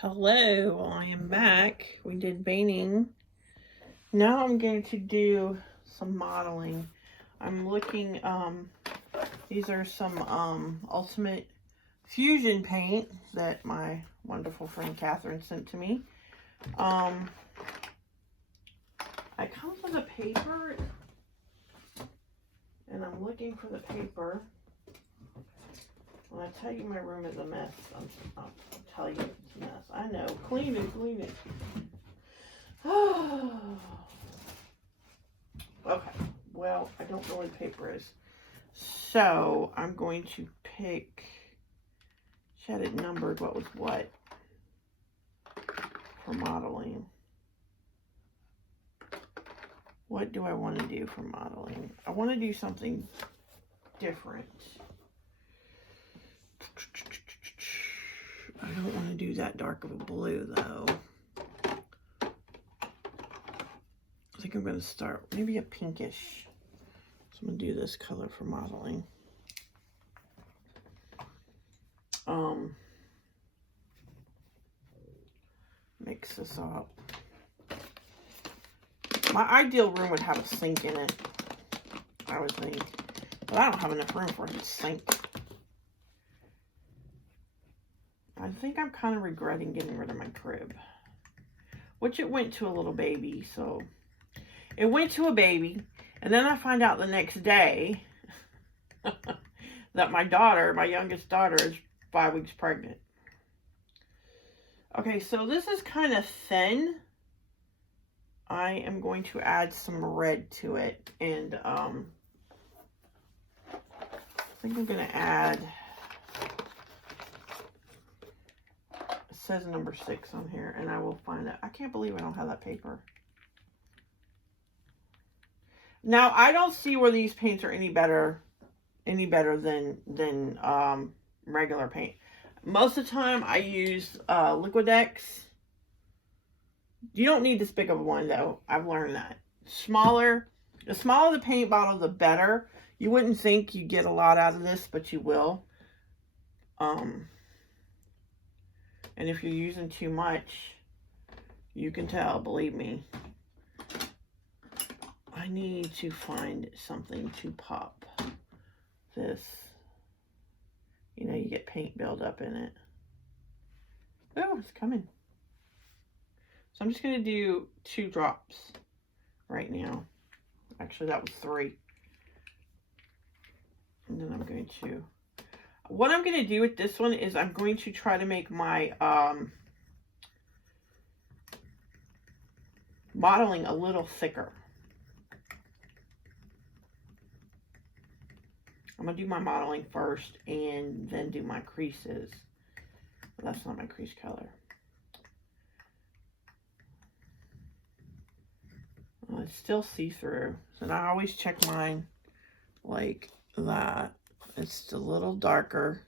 Hello, I am back. We did painting. Now I'm going to do some modeling. I'm looking, these are some Ultimate Fusion paint that my wonderful friend Catherine sent to me. It comes with a paper, and I'm looking for the paper. When I tell you my room is a mess, I'll tell you it's a mess. I know. Clean it, clean it. Okay. Well, I don't know where the paper is. So, I'm going to pick... She had it numbered what was what for modeling. What do I want to do for modeling? I want to do something different. I don't want to do that dark of a blue, though. I think I'm going to start maybe a pinkish. So I'm going to do this color for modeling. Mix this up. My ideal room would have a sink in it, I would think. But I don't have enough room for a sink. I think I'm kind of regretting getting rid of my crib. Which it went to a little baby, so... It went to a baby, and then I find out the next day that my daughter, my youngest daughter, is 5 weeks pregnant. Okay, so this is kind of thin. I am going to add some red to it, and I think I'm going to add... It says number 6 on here, and I will find it. I can't believe I don't have that paper. Now, I don't see where these paints are any better than regular paint. Most of the time, I use Liquidex. You don't need this big of a one, though. I've learned that. The smaller the paint bottle, the better. You wouldn't think you'd get a lot out of this, but you will. And if you're using too much, you can tell, believe me. I need to find something to pop this. You know, you get paint buildup in it. Oh, it's coming. So I'm just going to do 2 drops right now. Actually, that was 3. And then I'm going to... What I'm going to do with this one is I'm going to try to make my modeling a little thicker. I'm going to do my modeling first and then do my creases. But that's not my crease color. Well, it's still see-through. So I always check mine like that. It's a little darker.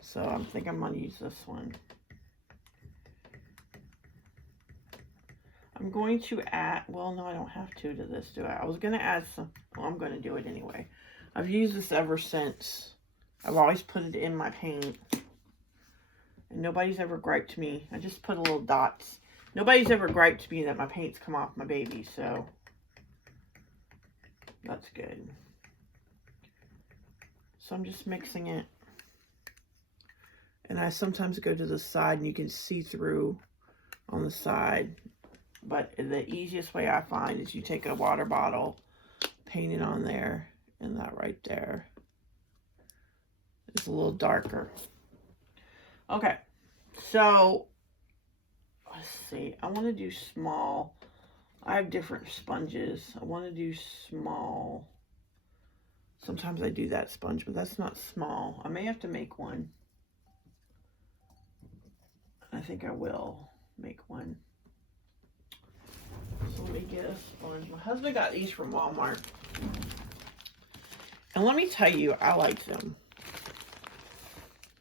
So I think I'm going to use this one. I'm going to add, well, no, I don't have to this, do I? I was going to add some, well, I'm going to do it anyway. I've used this ever since. I've always put it in my paint. And nobody's ever griped me. I just put a little dots. Nobody's ever griped me that my paint's come off my baby, so that's good. So I'm just mixing it. And I sometimes go to the side and you can see through on the side. But the easiest way I find is you take a water bottle, paint it on there, and that right there is a little darker. Okay, so let's see. I want to do small. I have different sponges. I want to do small. Sometimes I do that sponge, but that's not small. I may have to make one. I think I will make one. So let me get a sponge. My husband got these from Walmart. And let me tell you, I like them.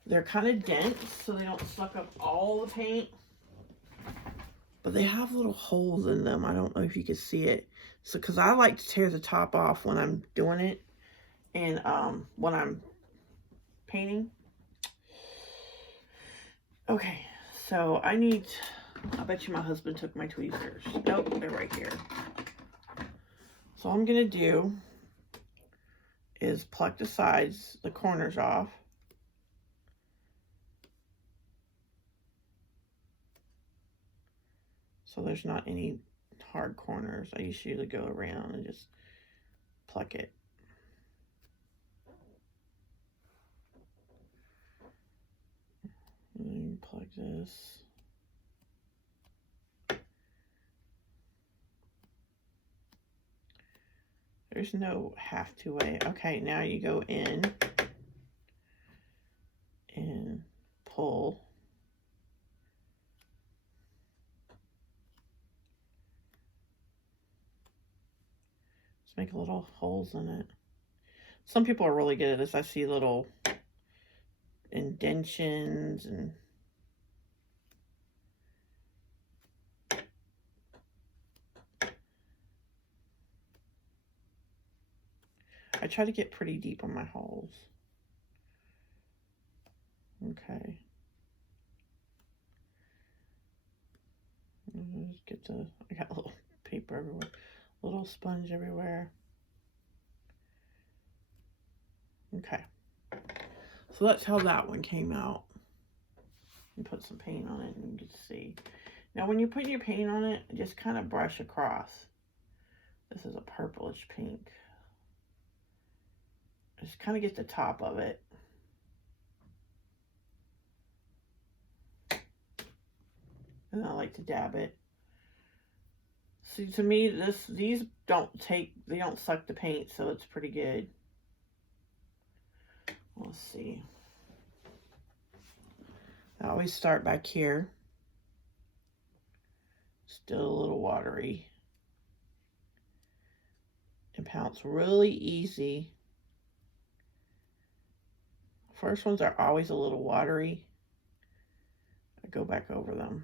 They're kind of dense, so they don't suck up all the paint. But they have little holes in them. I don't know if you can see it. So, because I like to tear the top off when I'm doing it. And when I'm painting. Okay, So I bet you my husband took my tweezers. Nope, they're right here. So all I'm going to do is pluck the sides, the corners off. So there's not any hard corners. I usually go around and just pluck it. And then plug this. There's no have to way. Okay, now you go in and pull. Just make little holes in it. Some people are really good at this. I see little indentions and I try to get pretty deep on my holes. Okay. Just get I got a little paper everywhere, little sponge everywhere. Okay. So that's how that one came out. And put some paint on it and you can see. Now when you put your paint on it, just kind of brush across. This is a purplish pink. Just kind of get the top of it. And I like to dab it. See, to me, these don't suck the paint, so it's pretty good. Let's see. I always start back here. Still a little watery. And pounce really easy. First ones are always a little watery. I go back over them.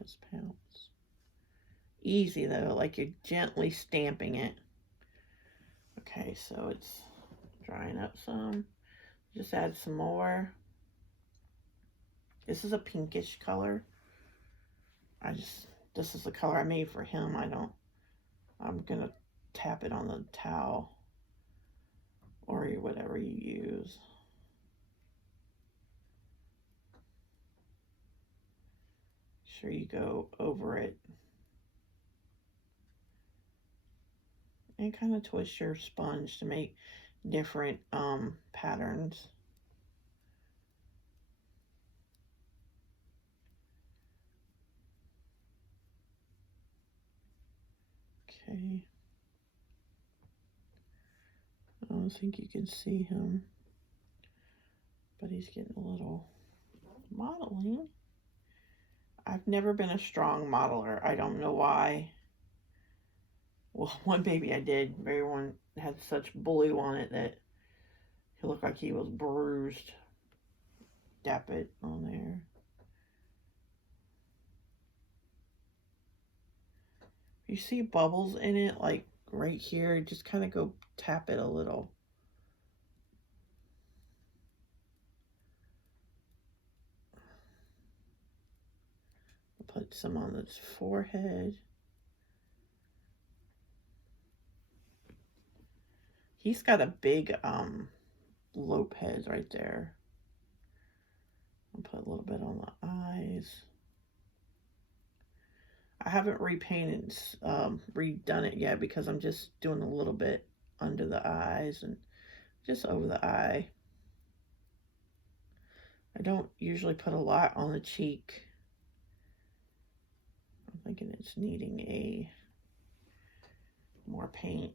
Just pounce. Easy though, like you're gently stamping it. Okay, so it's drying up some. Just add some more. This is a pinkish color. This is the color I made for him. I'm gonna tap it on the towel or whatever you use. Sure you go over it. And kind of twist your sponge to make different patterns. Okay. I don't think you can see him, but he's getting a little modeling. I've never been a strong modeler. I don't know why. Well, one baby I did, everyone had such blue on it that he looked like he was bruised. Dap it on there. You see bubbles in it, like right here, just kind of go tap it a little. Put some on his forehead. He's got a big lobe head right there. I'll put a little bit on the eyes. I haven't repainted, redone it yet because I'm just doing a little bit under the eyes and just over the eye. I don't usually put a lot on the cheek. I'm thinking it's needing a more paint.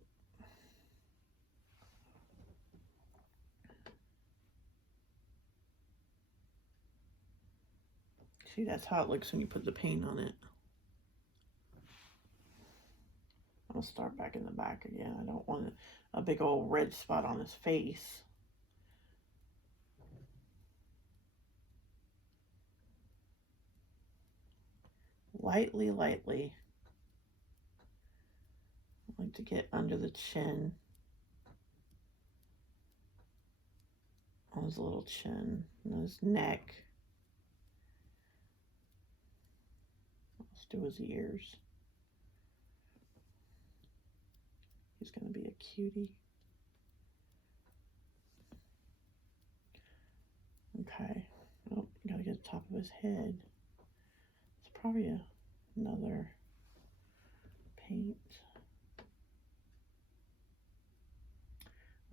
See, that's how it looks when you put the paint on it. I'll start back in the back again. I don't want a big old red spot on his face. Lightly, lightly. I like to get under the chin. his little chin and his neck. Let's do his ears. He's going to be a cutie. Okay. Oh, gotta get the top of his head. It's probably another paint.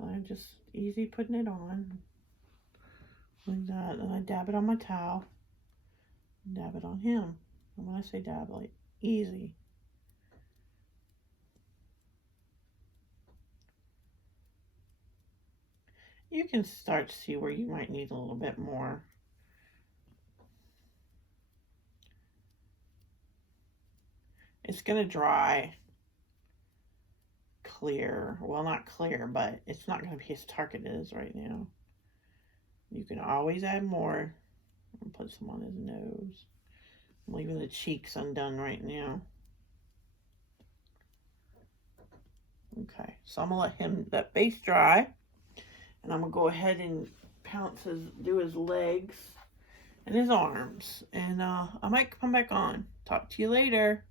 I'm just easy putting it on. Like that. And I dab it on my towel. Dab it on him. And when I say dab, like easy. You can start to see where you might need a little bit more. It's going to dry clear. Well, not clear, but it's not going to be as dark as it is right now. You can always add more. I'll put some on his nose. I'm leaving the cheeks undone right now. Okay, so I'm going to let that base dry. And I'm going to go ahead and do his legs and his arms. And I might come back on. Talk to you later.